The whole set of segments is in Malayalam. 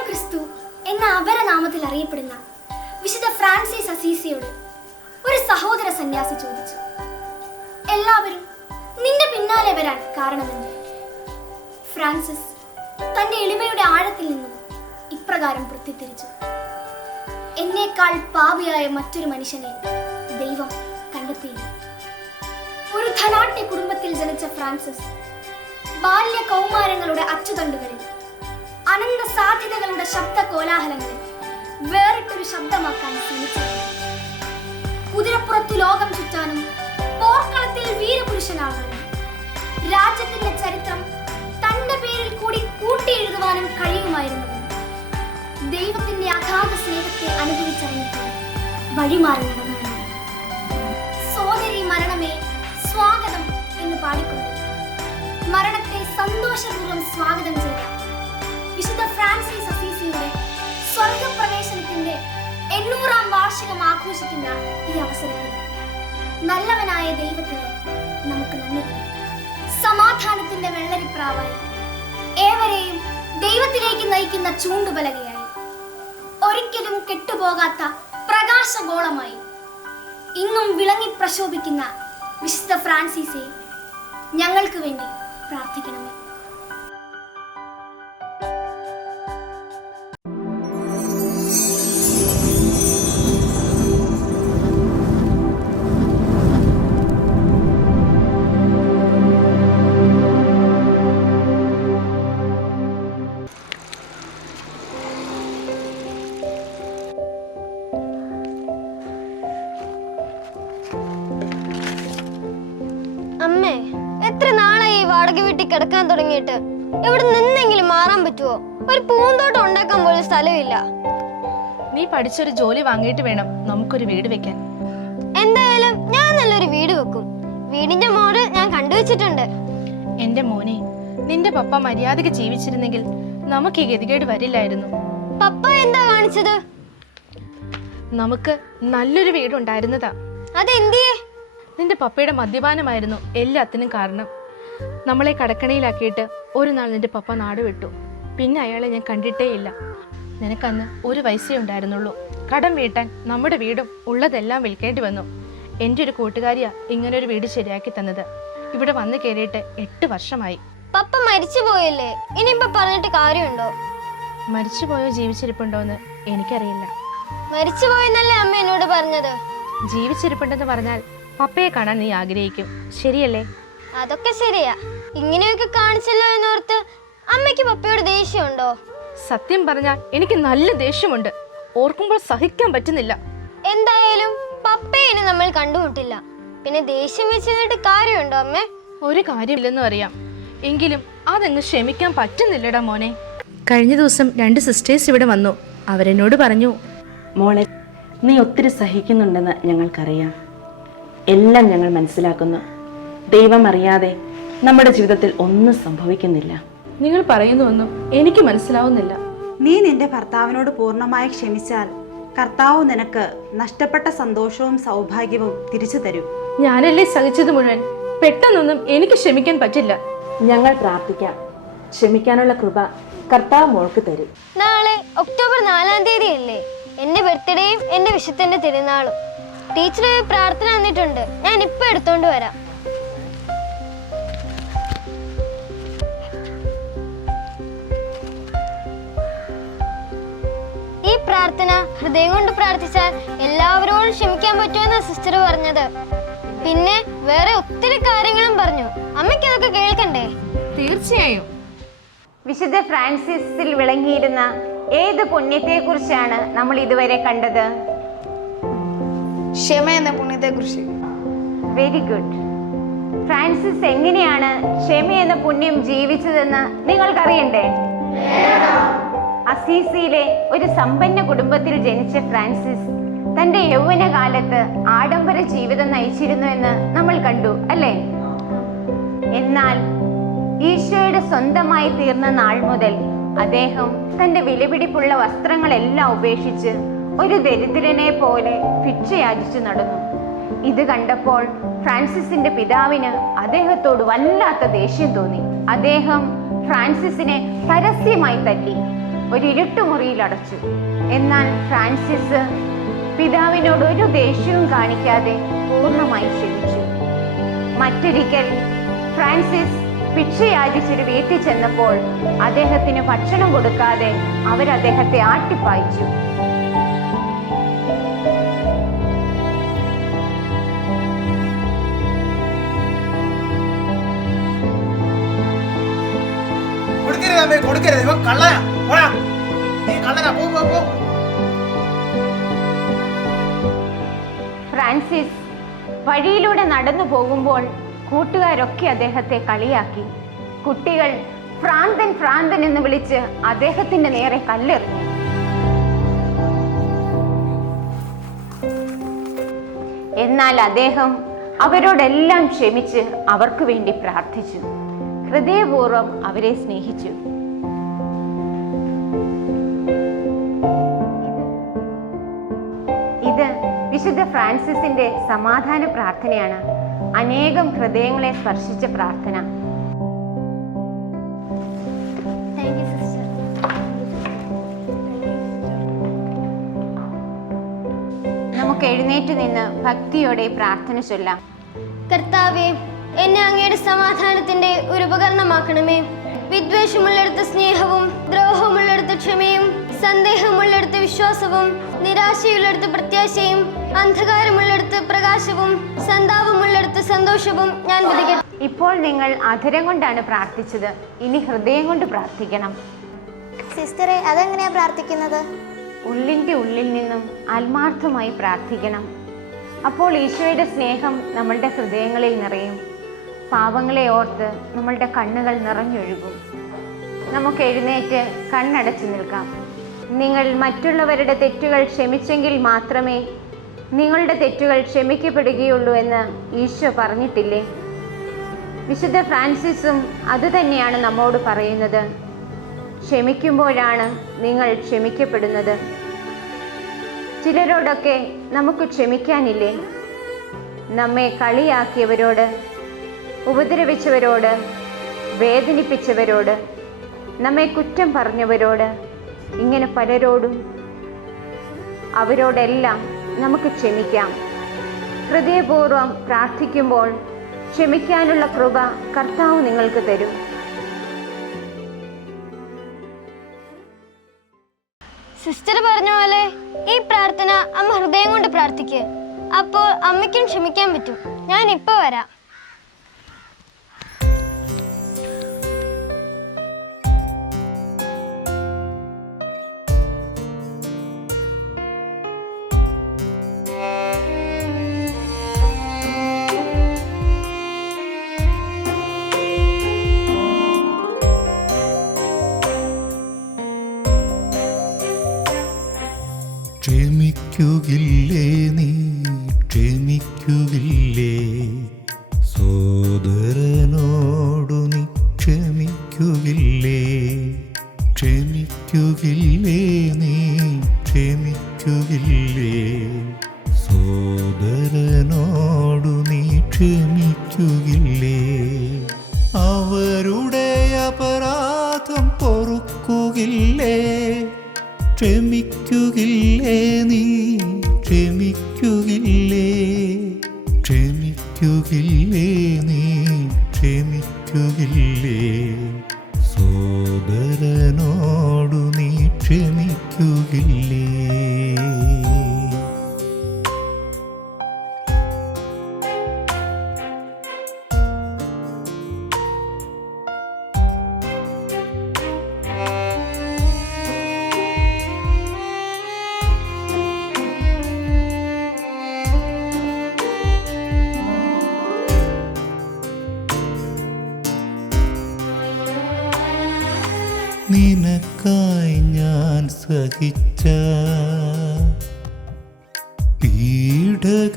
ഒന്നാം ക്രിസ്തു എന്ന അപരനാമത്തിൽ അറിയപ്പെടുന്ന വിശുദ്ധ ഫ്രാൻസിസ് അസീസിയോട് ഒരു സഹോദര സന്യാസി ചോദിച്ചു, എല്ലാവരും നിന്റെ പിന്നാലെ വരാൻ കാരണമെന്ന്. ഫ്രാൻസിസ് തന്റെ എളിമയുടെ ആഴത്തിൽ നിന്നും ഇപ്രകാരം പ്രത്യുത്തരിച്ചു, എന്നേക്കാൾ പാപിയായ മറ്റൊരു മനുഷ്യനെ ദൈവം കണ്ടെത്തിയില്ല. ഒരു ധനാഢ്യ കുടുംബത്തിൽ ജനിച്ച ഫ്രാൻസിസ് ബാല്യ കൗമാരങ്ങളുടെ അച്ചുതണ്ടുകളിൽ അനന്ത സാധ്യതകളുടെ ശബ്ദ കോലാഹലങ്ങളിൽ വേറിട്ടൊരു ശബ്ദമാക്കാൻ ശ്രമിച്ചു. കുതിരപ്പുറത്തു ലോകം ചുറ്റാനും പോർക്കളത്തിൽ വീരപുരുഷനാകാനും രാജ്യത്തിന്റെ ചരിത്രം തന്റെ പേരിൽ കൂടി കൂട്ടിയെഴുതുവാനും കഴിയുമായിരുന്നു. ദൈവത്തിന്റെ അഗാധ സ്നേഹത്തെ അനുഭവിച്ചറിഞ്ഞിട്ട് വഴിമാറി നടന്നു. സോദരി മരണമേ സ്വാഗതം എന്ന് പാടിക്കൊണ്ട് മരണത്തെ സന്തോഷപൂർവ്വം സ്വാഗതം ചെയ്ത വിശുദ്ധ ഫ്രാൻസിസ് അസീസിയുടെ സ്വർഗപ്രവേശനത്തിന്റെ 800-ാം വാർഷികം ആഘോഷിക്കുന്ന ഈ അവസരത്തിൽ നല്ലവനായ ദൈവത്തിന് നമുക്ക് നന്ദി പറയാം. സമാധാനത്തിന്റെ വെള്ളരിപ്രാവായി ഏവരെയും ദൈവത്തിലേക്ക് നയിക്കുന്ന ചൂണ്ടുപലകയായി ഒരിക്കലും കെട്ടുപോകാത്ത പ്രകാശഗോളമായി ഇന്നും വിളങ്ങി പ്രശോഭിക്കുന്ന വിശുദ്ധ ഫ്രാൻസിസെ ഞങ്ങൾക്ക് വേണ്ടി പ്രാർത്ഥിക്കണമേ. അമ്മേ, എത്ര നാളായി ഈ വാടക വീട്ടിൽ കിടക്കാൻ തുടങ്ങിയിട്ട്? ഇവിടെ നിന്നെങ്കിലും മാറാൻ പറ്റുമോ? ഒരു പൂന്തോട്ടം ഉണ്ടാക്കാൻ പോലും സ്ഥലമില്ല. നീ പഠിച്ചൊരു ജോലി വാങ്ങിയിട്ട് വേണം നമുക്കൊരു വീട് വെക്കാൻ. എന്തായാലും ഞാൻ നല്ലൊരു വീട് വെക്കും. വീടിന്റെ മോഡ് ഞാൻ കണ്ടുവച്ചിട്ടുണ്ട്. എന്റെ മോനെ, നിന്റെ പപ്പ മര്യാദയ്ക്ക് ജീവിച്ചിരുന്നെങ്കിൽ നമുക്ക് ഈ ഗതികേട് വരില്ലായിരുന്നു. പപ്പ എന്താ കാണിച്ചത്? നമുക്ക് നല്ലൊരു വീടുണ്ടായിരുന്നതാ. അതെന്തിയേ? നിന്റെ പപ്പയുടെ മദ്യപാനമായിരുന്നു എല്ലാത്തിനും കാരണം. നമ്മളെ കടക്കണിയിലാക്കിയിട്ട് ഒരു നാൾ നിന്റെ പപ്പ നാട് വിട്ടു. പിന്നെ അയാളെ ഞാൻ കണ്ടിട്ടേയില്ല. നിനക്കന്ന് ഒരു വയസ്സേ ഉണ്ടായിരുന്നുള്ളൂ. കടം വീട്ടാൻ നമ്മുടെ വീടും ഉള്ളതെല്ലാം വിൽക്കേണ്ടി വന്നു. എൻ്റെ ഒരു കൂട്ടുകാരിയാ ഇങ്ങനൊരു വീട് ശരിയാക്കി തന്നത്. ഇവിടെ വന്ന് കയറിയിട്ട് 8 വർഷമായി. പപ്പ മരിച്ചു പോയല്ലേ, ഇനിയിപ്പോ പറഞ്ഞിട്ട് കാര്യമുണ്ടോ? മരിച്ചുപോയോ ജീവിച്ചിരിപ്പുണ്ടോയെന്ന് എനിക്കറിയില്ല. മരിച്ചുപോയെന്നല്ലേ അമ്മ എന്നോട് പറഞ്ഞത്. ജീവിച്ചിരിപ്പുണ്ടെന്ന് പറഞ്ഞാൽ പപ്പയെ കാണാൻ നീ ആഗ്രഹിക്കും, ശരിയല്ലേ? അതൊക്കെ ശരിയാ. ഇങ്ങനെയൊക്കെ കാണിച്ചല്ലോ എന്നോർത്ത് അമ്മയ്ക്ക് പപ്പയോട് ദേഷ്യമുണ്ടോ? സത്യം പറഞ്ഞാൽ എനിക്ക് നല്ല ദേഷ്യമുണ്ട്. ഓർക്കുമ്പോൾ സഹിക്കാൻ പറ്റുന്നില്ല. എന്തായാലും പപ്പയെ ഇനി നമ്മൾ കണ്ടുമുട്ടില്ല. പിന്നെ ദേഷ്യം വെച്ചിട്ട് കാര്യമുണ്ടോ അമ്മേ? ഒരു കാര്യമില്ലെന്നും അറിയാം, എങ്കിലും അതങ്ങ് ക്ഷമിക്കാൻ പറ്റുന്നില്ലടാ മോനെ. കഴിഞ്ഞ ദിവസം 2 സിസ്റ്റേഴ്സ് ഇവിടെ വന്നു. അവരെന്നോട് പറഞ്ഞു, മോളെ, നീ ഒത്തിരി സഹിക്കുന്നുണ്ടെന്ന് ഞങ്ങൾക്കറിയാം. എല്ലാം ഞങ്ങൾ മനസ്സിലാക്കുന്നു. ദൈവം അറിയാതെ നമ്മുടെ ജീവിതത്തിൽ ഒന്നും സംഭവിക്കുന്നില്ല. നിങ്ങൾ പറയുന്നുവെന്നും എനിക്ക് മനസ്സിലാവുന്നില്ല. നീ നിന്റെ ഭർത്താവിനോട് പൂർണ്ണമായി ക്ഷമിച്ചാൽ കർത്താവ് നിനക്ക് നഷ്ടപ്പെട്ട സന്തോഷവും സൗഭാഗ്യവും തിരിച്ചു തരും. ഞാനല്ലേ സഹിച്ചത് മുഴുവൻ. പെട്ടെന്നൊന്നും എനിക്ക് ക്ഷമിക്കാൻ പറ്റില്ല. ഞങ്ങൾ പ്രാർത്ഥിക്കാം. ക്ഷമിക്കാനുള്ള കൃപ കർത്താവ് മോൾക്ക് തരും. നാളെ ഒക്ടോബർ 4-ാം തീയതി അല്ലേ എന്റെ ബർത്ത്ഡേയും എന്റെ വിശുദ്ധന്റെ തിരുനാളും. ടീച്ചർ പ്രാർത്ഥന തന്നിട്ടുണ്ട്, ഞാൻ ഇപ്പൊ എടുത്തോണ്ട് വരാം. ഈ പ്രാർത്ഥന ഹൃദയം കൊണ്ട് പ്രാർത്ഥിച്ചാൽ എല്ലാവരോടും ക്ഷമിക്കാൻ പറ്റുമെന്നാ സിസ്റ്റർ പറഞ്ഞത്. പിന്നെ വേറെ ഒത്തിരി കാര്യങ്ങളും പറഞ്ഞു. അമ്മയ്ക്ക് അതൊക്കെ കേൾക്കണ്ടേ? തീർച്ചയായും. വിശുദ്ധ ഫ്രാൻസിസിൽ വിളങ്ങിയിരുന്ന ഏത് പുണ്യത്തെക്കുറിച്ചാണ് നമ്മൾ ഇതുവരെ കണ്ടത്? ക്ഷമ എന്ന പുണ്യത്തെക്കുറിച്ച്. Very good. ഫ്രാൻസിസ് എങ്ങനെയാണ് ക്ഷമ എന്ന പുണ്യം ജീവിച്ചതെന്ന് നിങ്ങൾക്കറിയണ്ടേ? അസീസിയിലെ ഒരു സമ്പന്ന കുടുംബത്തിൽ ജനിച്ച ഫ്രാൻസിസ് തന്റെ യൗവനകാലത്ത് ആഡംബര ജീവിതം നയിച്ചിരുന്നു എന്ന് നമ്മൾ കണ്ടു, അല്ലേ? എന്നാൽ ഈശോയുടെ സ്വന്തമായി തീർന്ന നാൾ മുതൽ അദ്ദേഹം തന്റെ വിലപിടിപ്പുള്ള വസ്ത്രങ്ങളെല്ലാം ഉപേക്ഷിച്ച് ഒരു ദരിദ്രനെ പോലെ ഭിക്ഷയാചിച്ചു നടന്നു. ഇത് കണ്ടപ്പോൾ ഫ്രാൻസിസിന്റെ പിതാവിന് അദ്ദേഹത്തോട് വല്ലാത്ത ദേഷ്യം തോന്നി. അദ്ദേഹം ഫ്രാൻസിസിനെ പരസ്യമായി തല്ലി. ഒരു ഇരുട്ടുമുറിയിൽ അടച്ചു. എന്നാൽ ഫ്രാൻസിസ് പിതാവിനോട് ഒരു ദേഷ്യവും കാണിക്കാതെ പൂർണ്ണമായി ക്ഷമിച്ചു. മറ്റൊരിക്കൽ ഫ്രാൻസിസ് ഭിക്ഷയാചിച്ചൊരു വീട്ടിൽ ചെന്നപ്പോൾ അദ്ദേഹത്തിന് ഭക്ഷണം കൊടുക്കാതെ അവരദ്ദേഹത്തെ ആട്ടിപ്പായിച്ചു. കൊടുക്കരുത്, ഇവൻ കള്ളനാ. പോടാ, നീ കള്ളനാ. പോ. ഫ്രാൻസിസ് വഴിയിലൂടെ നടന്നു പോകുമ്പോൾ കൂട്ടുകാരൊക്കെ അദ്ദേഹത്തെ കളിയാക്കി. കുട്ടികൾ ഭ്രാന്തൻ ഭ്രാന്തൻ എന്ന് വിളിച്ച് അദ്ദേഹത്തിന്റെ നേരെ കല്ലെറിഞ്ഞു. എന്നാൽ അദ്ദേഹം അവരോടെല്ലാം ക്ഷമിച്ച് അവർക്ക് വേണ്ടി പ്രാർത്ഥിച്ചു. ഹൃദയപൂർവ്വം അവരെ സ്നേഹിച്ചു. ഇത് വിശുദ്ധ ഫ്രാൻസിസിന്റെ സമാധാന പ്രാർത്ഥനയാണ്. അനേകം ഹൃദയങ്ങളെ സ്പർശിച്ച പ്രാർത്ഥന. നമുക്ക് എഴുന്നേറ്റ് നിന്ന് ഭക്തിയോടെ പ്രാർത്ഥന ചൊല്ലാം. കർത്താവേ, എന്നെ അങ്ങയുടെ സമാധാനത്തിന്റെ ഒരു ഉപകരണമാക്കണമേ. വിദ്വേഷമുള്ളിടത്ത് സ്നേഹവും, ദ്രോഹമുള്ളിടത്ത് ക്ഷമയും, സന്ദേഹമുള്ളിടത്ത് വിശ്വാസവും, നിരാശയുള്ളിടത്ത് പ്രത്യാശയും, അന്ധകാരമുള്ളിടത്ത് പ്രകാശവും, സന്താപമുള്ളിടത്ത് സന്തോഷവും ഞാൻ വിധിക്കട്ടെ. ഇപ്പോൾ നിങ്ങൾ അധരം കൊണ്ടാണ് പ്രാർത്ഥിച്ചത്. ഇനി ഹൃദയം കൊണ്ട് പ്രാർത്ഥിക്കണം. സിസ്റ്ററെ, അതെങ്ങനെയാ പ്രാർത്ഥിക്കുന്നത്? ഉള്ളിൻ്റെ ഉള്ളിൽ നിന്നും ആത്മാർത്ഥമായി പ്രാർത്ഥിക്കണം. അപ്പോൾ ഈശോയുടെ സ്നേഹം നമ്മളുടെ ഹൃദയങ്ങളിൽ നിറയും. പാവങ്ങളെ ഓർത്ത് നമ്മളുടെ കണ്ണുകൾ നിറഞ്ഞൊഴുകും. നമുക്ക് എഴുന്നേറ്റ് കണ്ണടച്ചു നിൽക്കാം. നിങ്ങൾ മറ്റുള്ളവരുടെ തെറ്റുകൾ ക്ഷമിച്ചെങ്കിൽ മാത്രമേ നിങ്ങളുടെ തെറ്റുകൾ ക്ഷമിക്കപ്പെടുകയുള്ളൂ എന്ന് ഈശോ പറഞ്ഞിട്ടില്ലേ? വിശുദ്ധ ഫ്രാൻസിസും അതുതന്നെയാണ് നമ്മോട് പറയുന്നത്. ക്ഷമിക്കുമ്പോഴാണ് നിങ്ങൾ ക്ഷമിക്കപ്പെടുന്നത്. ചിലരോടൊക്കെ നമുക്ക് ക്ഷമിക്കാനില്ലേ? നമ്മെ കളിയാക്കിയവരോട്, ഉപദ്രവിച്ചവരോട്, വേദനിപ്പിച്ചവരോട്, നമ്മെ കുറ്റം പറഞ്ഞവരോട്, ഇങ്ങനെ പലരോടും. അവരോടെല്ലാം നമുക്ക് ക്ഷമിക്കാം. ഹൃദയപൂർവ്വം പ്രാർത്ഥിക്കുമ്പോൾ ക്ഷമിക്കാനുള്ള കൃപ കർത്താവ് നിങ്ങൾക്ക് തരും. സിസ്റ്റർ പറഞ്ഞ പോലെ ഈ പ്രാർത്ഥന അമ്മ ഹൃദയം കൊണ്ട് പ്രാർത്ഥിക്കുക. അപ്പോൾ അമ്മയ്ക്കും ക്ഷമിക്കാൻ പറ്റും. ഞാൻ ഇപ്പൊ വരാം. ക്ഷമിക്കുകില്ലേ നീ, ക്ഷമിക്കുകില്ലേ? സോദരനോടു നീ ക്ഷമിക്കുകില്ലേ? ക്ഷമിക്കുകില്ലേ നീ, ക്ഷമിക്കുകില്ലേ? സോദരനോടു നീ ക്ഷമിക്കുകില്ലേ? അവരുടെ അപരാധം പൊറുക്കുകില്ലേ? ക്ഷമിക്കുകില്ലേ നീ, ക്ഷമിക്കുകില്ലേ? ക്ഷമിക്കുകില്ലേ നീ, ക്ഷമിക്കുകില്ലേ? സോദരനോടു നീ ക്ഷമിക്കുകില്ലേ? നിനക്കായി ഞാൻ സഹിച്ച പീഡകളോർത്തെങ്കിലും,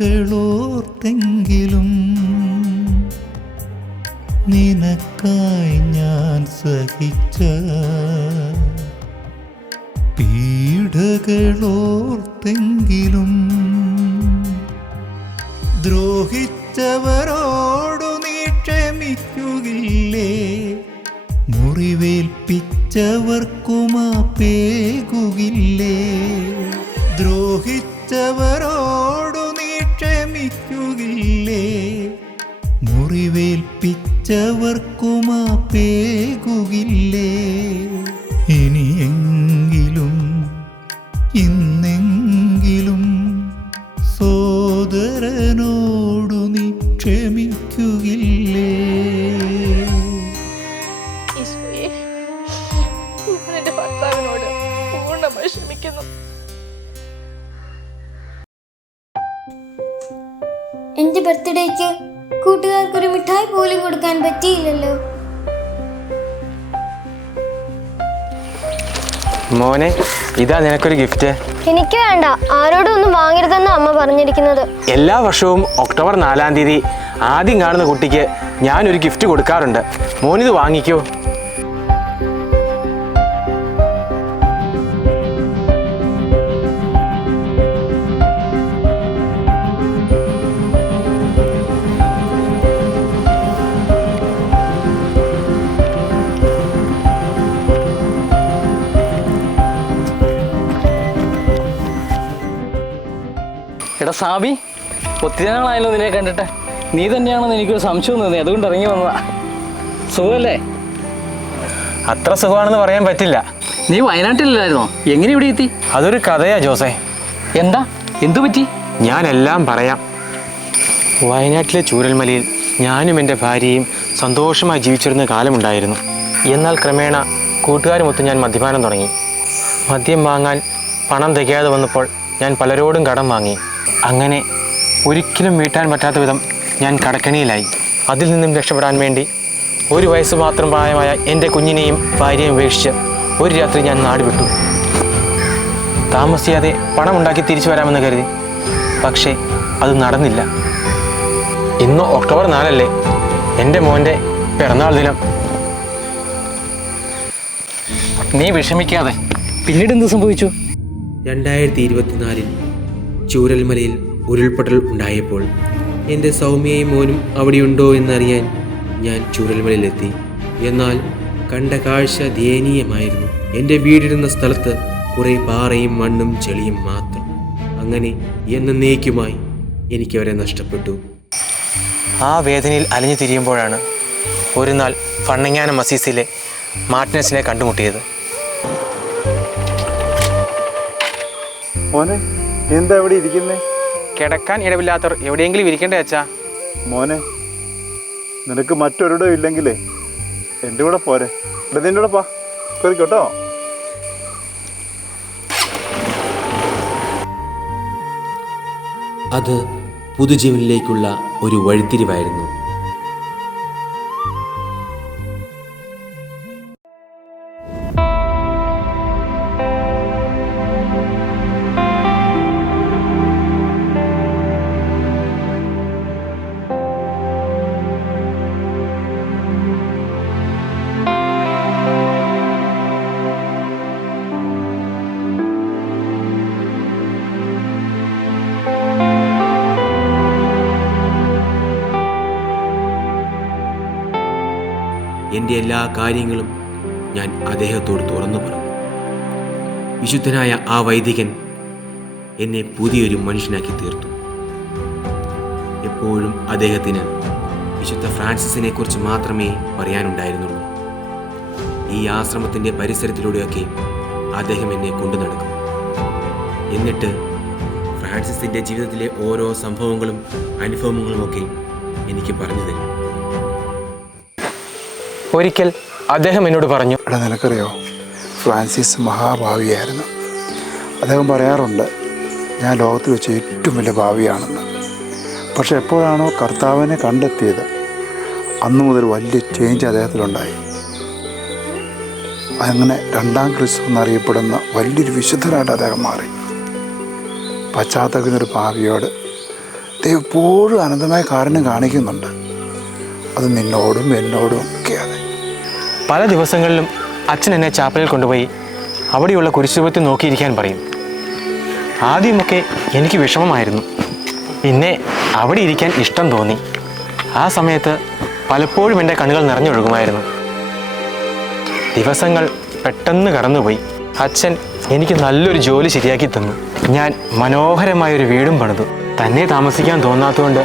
നിനക്കായി ഞാൻ സഹിച്ച പീഡകളോർത്തെങ്കിലും, ദ്രോഹിച്ചവരോടു നീ ക്ഷമിക്കുകില്ലേ? മുറി മുറിവേൽപ്പിച്ചവർക്കുമാ പേകുകില്ലേ, ദ്രോഹിച്ചവരോടു നീ ക്ഷമിക്കുകില്ലേ, മുറിവേൽപ്പിച്ചവർക്കുമാ പേകുകില്ലേ. ഇനിയെങ്കിലും ഇന്നെങ്കിലും സോദരനോടു നീ ക്ഷമിക്കുകില്ലേ. ഈശോയെ, ഞാൻ എൻ്റെ ഭർത്താവിനോട് പൂർണ്ണമായി ക്ഷമിക്കുന്നു. എന്റെ ബർത്ത്ഡേക്ക് കൂട്ടുകാർക്കൊരു മിഠായി പോലും കൊടുക്കാൻ പറ്റിയില്ലല്ലോ. മോനെ, ഇതാ നിനക്കൊരു ഗിഫ്റ്റ്. എനിക്ക് വേണ്ട, ആരോടും ഒന്നും വാങ്ങരുതെന്ന് അമ്മ പറഞ്ഞിരിക്കുന്നത്. എല്ലാ വർഷവും ഒക്ടോബർ 4-ാം തീയതി ആദ്യം കാണുന്ന കുട്ടിക്ക് ഞാനൊരു ഗിഫ്റ്റ് കൊടുക്കാറുണ്ട്. മോനിത് വാങ്ങിക്കോ. എടാ സാബി, ഒത്തിരി നാളായല്ലോ നിന്നെ കണ്ടിട്ട്. നീ തന്നെയാണെന്ന് എനിക്കൊരു സംശയം തോന്നി, അതുകൊണ്ട് ഇറങ്ങി വന്നതാ. സുഖമല്ലേ? അത്ര സുഖമാണെന്ന് പറയാൻ പറ്റില്ല. നീ വയനാട്ടിലില്ലായിരുന്നോ? എങ്ങനെ ഇവിടെ എത്തി? അതൊരു കഥയാ ജോസേ. എന്താ, എന്തു പറ്റി? ഞാനെല്ലാം പറയാം. വയനാട്ടിലെ ചൂരൽമലയിൽ ഞാനും എൻ്റെ ഭാര്യയും സന്തോഷമായി ജീവിച്ചിരുന്ന കാലമുണ്ടായിരുന്നു. എന്നാൽ ക്രമേണ കൂട്ടുകാരുമൊത്ത് ഞാൻ മദ്യപാനം തുടങ്ങി. മദ്യം വാങ്ങാൻ പണം തികയാതെ വന്നപ്പോൾ ഞാൻ പലരോടും കടം വാങ്ങി. അങ്ങനെ ഒരിക്കലും വീട്ടാൻ പറ്റാത്ത വിധം ഞാൻ കടക്കണിയിലായി. അതിൽ നിന്നും രക്ഷപ്പെടാൻ വേണ്ടി 1 വയസ്സ് മാത്രം പ്രായമായ എൻ്റെ കുഞ്ഞിനെയും ഭാര്യയും ഉപേക്ഷിച്ച് ഒരു രാത്രി ഞാൻ നാട് വിട്ടു. താമസിയാതെ പണമുണ്ടാക്കി തിരിച്ചു വരാമെന്ന് കരുതി. പക്ഷേ അത് നടന്നില്ല. ഇന്ന് ഒക്ടോബർ 4 എൻ്റെ മോൻ്റെ പിറന്നാൾ ദിനം. നീ വിഷമിക്കാതെ. പിന്നീട് എന്ത് സംഭവിച്ചു? 2024 ചൂരൽമലയിൽ ഉരുൾപൊട്ടൽ ഉണ്ടായപ്പോൾ എൻ്റെ സൗമ്യയും മോനും അവിടെയുണ്ടോ എന്നറിയാൻ ഞാൻ ചൂരൽമലയിലെത്തി. എന്നാൽ കണ്ട കാഴ്ച ദയനീയമായിരുന്നു. എൻ്റെ വീടിരുന്ന സ്ഥലത്ത് കുറേ പാറയും മണ്ണും ചെളിയും മാത്രം. അങ്ങനെ എന്നേക്കുമായി എനിക്കവരെ നഷ്ടപ്പെട്ടു. ആ വേദനയിൽ അലിഞ്ഞു തിരിയുമ്പോഴാണ് ഒരു നാൾ ഫണ്ണങ്ങാനം മസീസിലെ മാർട്ടിനസിനെ കണ്ടുമുട്ടിയത്. മോനെ, എന്താ ഇവിടെ ഇരിക്കുന്നേ? കിടക്കാൻ ഇടവില്ലാത്തവർ എവിടെയെങ്കിലും ഇരിക്കണ്ടേ അച്ഛാ? മോനെ, നിനക്ക് മറ്റൊരിടം ഇല്ലെങ്കിലേ എൻ്റെ കൂടെ പോരെ. ഇവിടെ നിൻ്റെ കൂടെ പാ, കേട്ടോ. അത് പുതുജീവനിലേക്കുള്ള ഒരു വഴിത്തിരിവായിരുന്നു. എൻ്റെ എല്ലാ കാര്യങ്ങളും ഞാൻ അദ്ദേഹത്തോട് തുറന്നു പറഞ്ഞു. വിശുദ്ധനായ ആ വൈദികൻ എന്നെ പുതിയൊരു മനുഷ്യനാക്കി തീർത്തു. എപ്പോഴും അദ്ദേഹത്തിന് വിശുദ്ധ ഫ്രാൻസിസിനെ കുറിച്ച് മാത്രമേ പറയാനുണ്ടായിരുന്നുള്ളൂ. ഈ ആശ്രമത്തിൻ്റെ പരിസരത്തിലൂടെയൊക്കെ അദ്ദേഹം എന്നെ കൊണ്ടു നടക്കും. എന്നിട്ട് ഫ്രാൻസിസിൻ്റെ ജീവിതത്തിലെ ഓരോ സംഭവങ്ങളും അനുഭവങ്ങളുമൊക്കെ എനിക്ക് പറഞ്ഞു തരും. ഒരിക്കൽ അദ്ദേഹം എന്നോട് പറഞ്ഞു, എടാ, നിനക്കറിയോ, ഫ്രാൻസിസ് മഹാഭാവിയായിരുന്നു. അദ്ദേഹം പറയാറുണ്ട്, ഞാൻ ലോകത്തിൽ വെച്ച് ഏറ്റവും വലിയ ഭാവിയാണെന്ന്. പക്ഷെ എപ്പോഴാണോ കർത്താവിനെ കണ്ടെത്തിയത് അന്നു മുതൽ വലിയ ചേഞ്ച് അദ്ദേഹത്തിലുണ്ടായി. അങ്ങനെ 2ാം ക്രിസ്തു എന്നറിയപ്പെടുന്ന വലിയൊരു വിശുദ്ധനായിട്ട് അദ്ദേഹം മാറി. പശ്ചാത്തലത്തിനൊരു ഭാവിയോട് ദൈവം എപ്പോഴും അനന്തമായ കാരുണ്യം കാണിക്കുന്നുണ്ട്. അത് നിന്നോടും എന്നോടും ഒക്കെയാണ്. പല ദിവസങ്ങളിലും അച്ഛൻ എന്നെ ചാപ്പലിൽ കൊണ്ടുപോയി അവിടെയുള്ള കുരിശുരൂപത്തിൽ നോക്കിയിരിക്കാൻ പറയും. ആദ്യമൊക്കെ എനിക്ക് വിഷമമായിരുന്നു. പിന്നെ അവിടെ ഇരിക്കാൻ ഇഷ്ടം തോന്നി. ആ സമയത്ത് പലപ്പോഴും എൻ്റെ കണ്ണുകൾ നിറഞ്ഞൊഴുകുമായിരുന്നു. ദിവസങ്ങൾ പെട്ടെന്ന് കടന്നുപോയി. അച്ഛൻ എനിക്ക് നല്ലൊരു ജോലി ശരിയാക്കി തന്നു. ഞാൻ മനോഹരമായൊരു വീടും പണിതു. തന്നെ താമസിക്കാൻ തോന്നാത്തതുകൊണ്ട്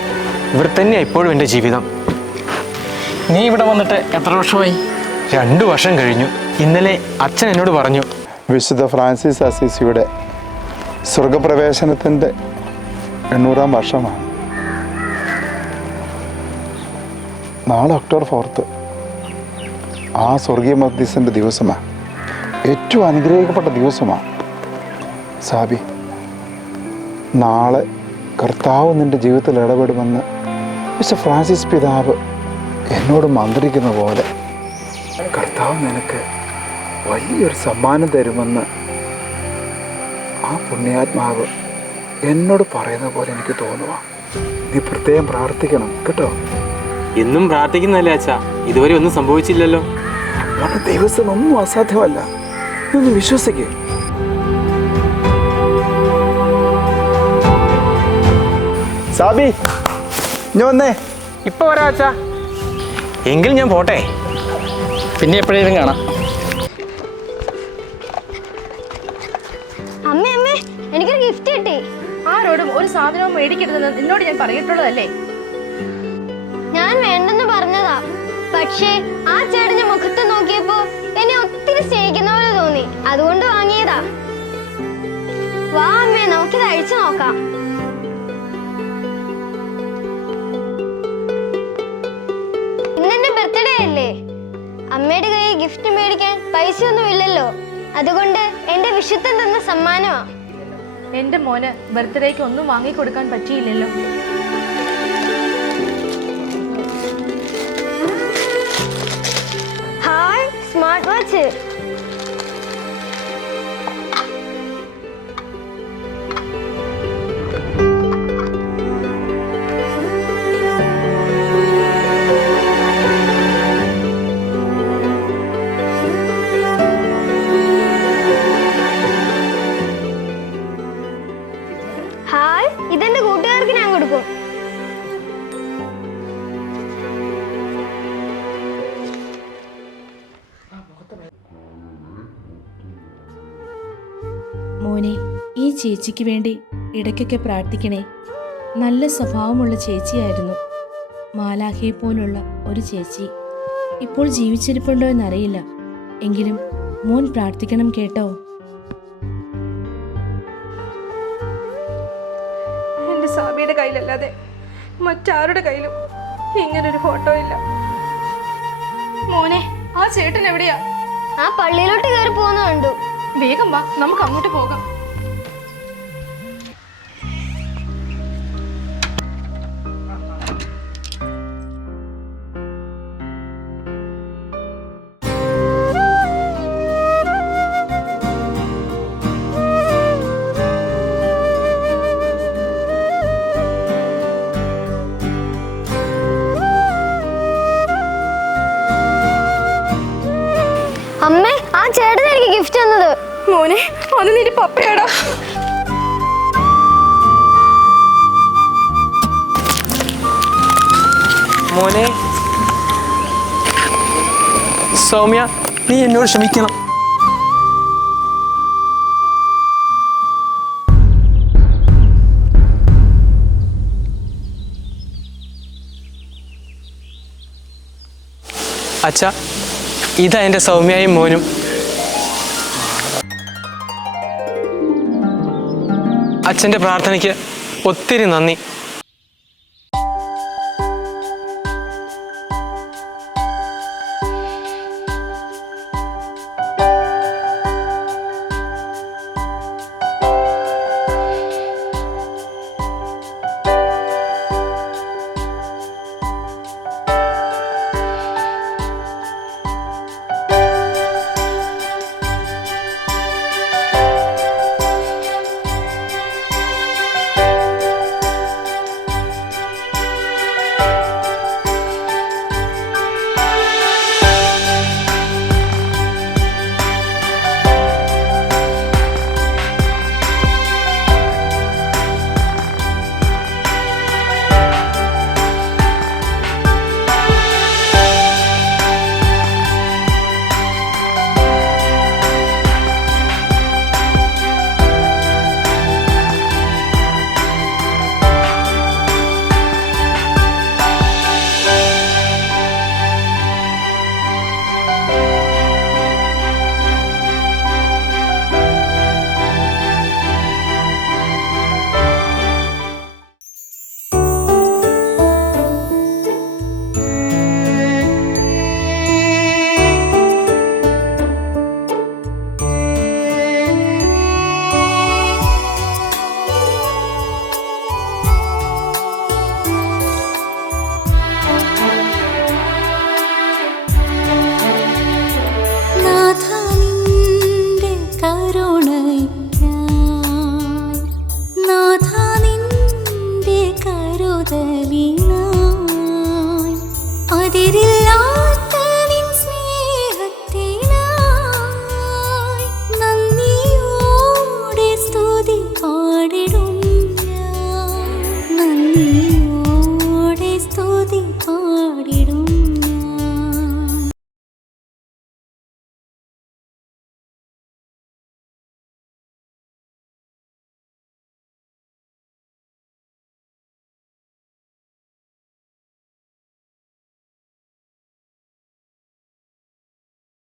ഇവിടെ തന്നെയാണ് ഇപ്പോഴും എൻ്റെ ജീവിതം. നീ ഇവിടെ വന്നിട്ട് എത്ര വർഷമായി? 2 വർഷം കഴിഞ്ഞു. ഇന്നലെ അച്ഛൻ എന്നോട് പറഞ്ഞു, വിശുദ്ധ ഫ്രാൻസിസ് അസീസിയുടെ സ്വർഗപ്രവേശനത്തിൻ്റെ 800-ാം വർഷമാണ്. നാളെ ഒക്ടോബർ 4 ആ സ്വർഗീയ മധ്യസ്ഥൻ്റെ ദിവസമാണ്. ഏറ്റവും അനുഗ്രഹിക്കപ്പെട്ട ദിവസമാണ്. സാബി, നാളെ കർത്താവ് നിൻ്റെ ജീവിതത്തിൽ ഇടപെടുമെന്ന് വിശുദ്ധ ഫ്രാൻസിസ് പിതാവ് എന്നോട് മന്ത്രിക്കുന്ന പോലെ കർത്താവ് നിനക്ക് വലിയൊരു സമ്മാനം തരുമെന്ന് ആ പുണ്യാത്മാവ് എന്നോട് പറയുന്ന പോലെ എനിക്ക് തോന്നുക. നീ പ്രത്യേകം പ്രാർത്ഥിക്കണം കേട്ടോ. എന്നും പ്രാർത്ഥിക്കുന്നതല്ലേ അച്ഛാ? ഇതുവരെ ഒന്നും സംഭവിച്ചില്ലല്ലോ. അവരുടെ ദൈവത്തിന് ഒന്നും അസാധ്യമല്ല. ഇതൊന്ന് വിശ്വസിക്കുക. സാബി, ഇനി വന്നേ. ഇപ്പൊ വരാ അച്ഛാ. എങ്കിൽ ഞാൻ പോട്ടെ. പിന്നെ എപ്പോഴേലും കാണാം. അമ്മേ അമ്മേ, എനിക്കൊരു ഗിഫ്റ്റ് കിട്ടി. ആരോടും ഒരു സാധനവും മേടിക്കരുതെന്ന് നിന്നോട് ഞാൻ പറഞ്ഞിട്ടുള്ളതല്ലേ? ഞാൻ വേണ്ടെന്ന് പറഞ്ഞതാ. പക്ഷേ ആ ചേട്ടന്റെ മുഖത്ത് നോക്കിയപ്പോ എന്നെ ഒത്തിരി സ്നേഹിക്കുന്ന പോലെ തോന്നി. അതുകൊണ്ട് വാങ്ങിയതാ. വാ അമ്മേ, നമുക്കിത് അഴിച്ചു നോക്കാം. ഇന്നെന്റെ ബർത്ത്ഡേ അല്ലേ? അമ്മയുടെ കയ്യിൽ ഗിഫ്റ്റ് മേടിക്കാൻ പൈസയൊന്നും ഇല്ലല്ലോ. അതുകൊണ്ട് എന്റെ വിശുദ്ധൻ തന്ന സമ്മാനമാ. എന്റെ മോന് ബർത്ത്ഡേക്ക് ഒന്നും വാങ്ങിക്കൊടുക്കാൻ പറ്റിയില്ലല്ലോ. Hi, smart watch. ഹായ്, ഇതെന്റെ കൂട്ടുകാർക്ക് ഞാൻ കൊടുക്കും. മോനെ, ഈ ചേച്ചിക്ക് വേണ്ടി ഇടയ്ക്കൊക്കെ പ്രാർത്ഥിക്കണേ. നല്ല സ്വഭാവമുള്ള ചേച്ചിയായിരുന്നു. മാലാഖയെ പോലുള്ള ഒരു ചേച്ചി. ഇപ്പോൾ ജീവിച്ചിരിപ്പുണ്ടോ എന്നറിയില്ല. എങ്കിലും മോൻ പ്രാർത്ഥിക്കണം കേട്ടോ. എൻ്റെ സാബിയുടെ കയ്യിലല്ലാതെ മറ്റാരുടെ കയ്യിലും ഇങ്ങനൊരു ഫോട്ടോ ഇല്ല. മോനെ, ആ ചേട്ടൻ എവിടെയാ? ആ പള്ളിയിലോട്ട് കയറി പോകുന്ന കണ്ടു. വേഗം വാ, നമുക്ക് അങ്ങോട്ട് പോകാം. അമ്മേ, ആ ചേട്ടൻ എനിക്ക് ഗിഫ്റ്റ് തന്നത്. മോനെ, അത് നിന്റെ പപ്പയാടാ. മോനെ, സൗമ്യ, നീ എന്നോട് ക്ഷമിക്കണം. അച്ഛാ, ഇതാ എൻ്റെ സൗമ്യയും മോനും. അച്ഛൻ്റെ പ്രാർത്ഥനയ്ക്ക് ഒത്തിരി നന്ദി. നീ